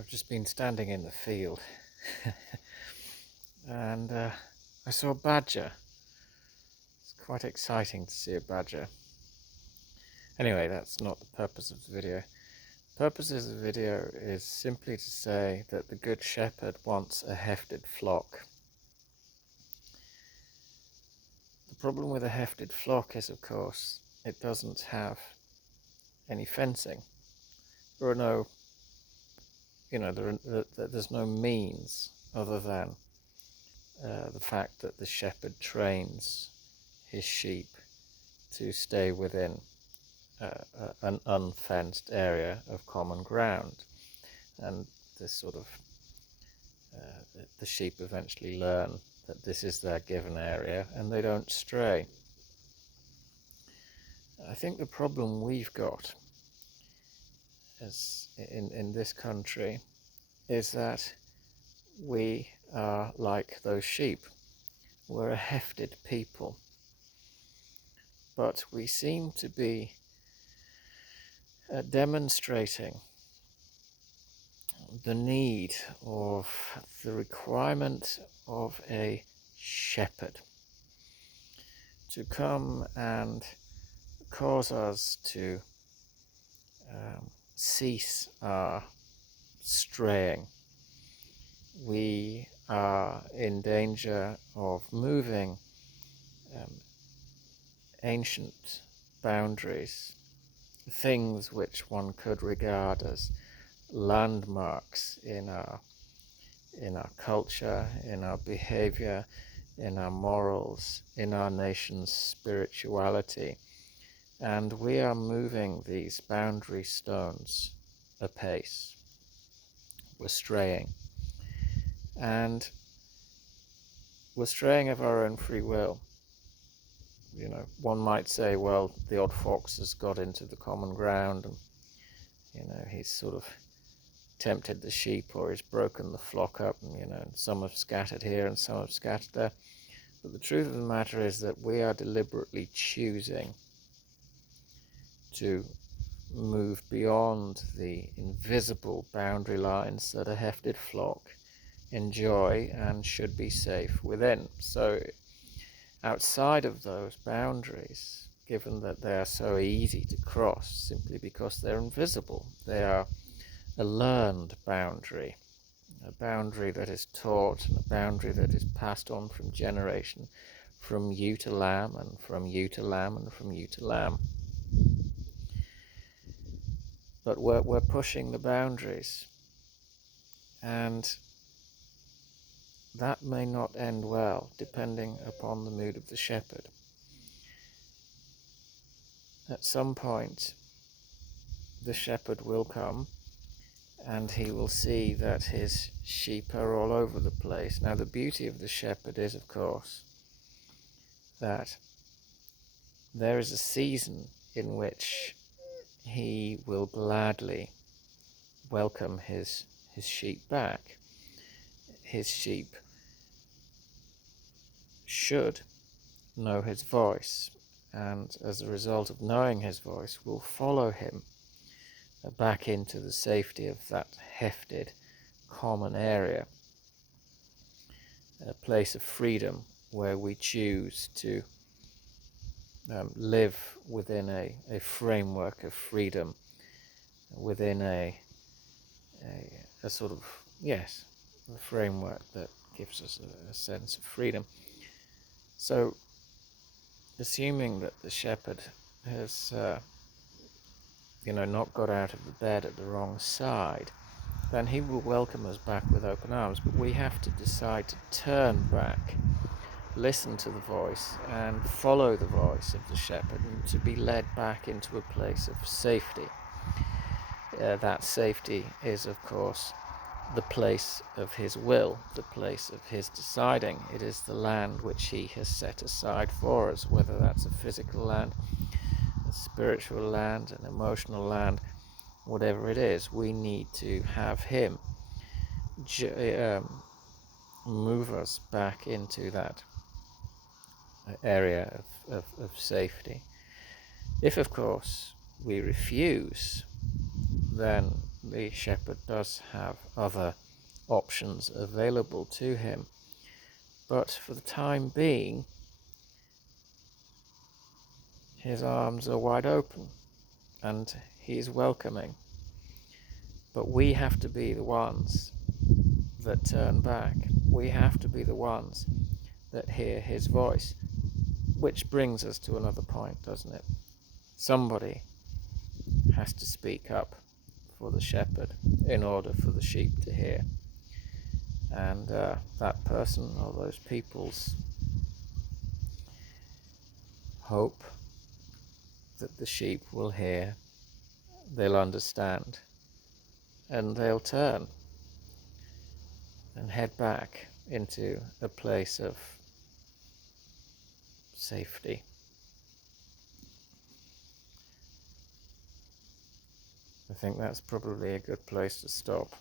I've just been standing in the field and I saw a badger. It's quite exciting to see a badger. Anyway, that's not the purpose of the video. The purpose of the video is simply to say that the Good Shepherd wants a hefted flock. The problem with a hefted flock is, of course, it doesn't have any fencing. There are no, there's no means other than the fact that the shepherd trains his sheep to stay within an unfenced area of common ground, and this sort of the sheep eventually learn that this is their given area and they don't stray. I think the problem we've got as in this country is that we are like those sheep. We're a hefted people, but we seem to be demonstrating the need of the requirement of a shepherd to come and cause us to cease our straying. We are in danger of moving ancient boundaries, things which one could regard as landmarks in our culture, in our behavior, in our morals, in our nation's spirituality. And we are moving these boundary stones apace. We're straying. And we're straying of our own free will. One might say, well, the odd fox has got into the common ground and, he's sort of tempted the sheep, or he's broken the flock up, and, some have scattered here and some have scattered there. But the truth of the matter is that we are deliberately choosing to move beyond the invisible boundary lines that a hefted flock enjoy and should be safe within. So outside of those boundaries, given that they are so easy to cross simply because they're invisible, they are a learned boundary, a boundary that is taught, and a boundary that is passed on from generation, from ewe to lamb, and from ewe to lamb, and from ewe to lamb. But we're pushing the boundaries, and that may not end well, depending upon the mood of the shepherd. At some point, the shepherd will come and he will see that his sheep are all over the place. Now, the beauty of the shepherd is, of course, that there is a season in which he will gladly welcome his sheep back. His sheep should know his voice, and as a result of knowing his voice, will follow him back into the safety of that hefted common area, a place of freedom where we choose to live within a framework of freedom, within a sort of, yes, a framework that gives us a sense of freedom. So, assuming that the shepherd has not got out of the bed at the wrong side, then he will welcome us back with open arms. But we have to decide to turn back, listen to the voice, and follow the voice of the shepherd, and to be led back into a place of safety. That safety is, of course, the place of his will, the place of his deciding. It is the land which he has set aside for us, whether that's a physical land, a spiritual land, an emotional land, whatever it is. We need to have him move us back into that area of safety. If, of course, we refuse, then the shepherd does have other options available to him, but for the time being, his arms are wide open and he's welcoming. But we have to be the ones that turn back. We have to be the ones that hear his voice. Which brings us to another point, doesn't it? Somebody has to speak up for the shepherd in order for the sheep to hear. And that person or those people's hope that the sheep will hear, they'll understand, and they'll turn and head back into a place of safety. I think that's probably a good place to stop.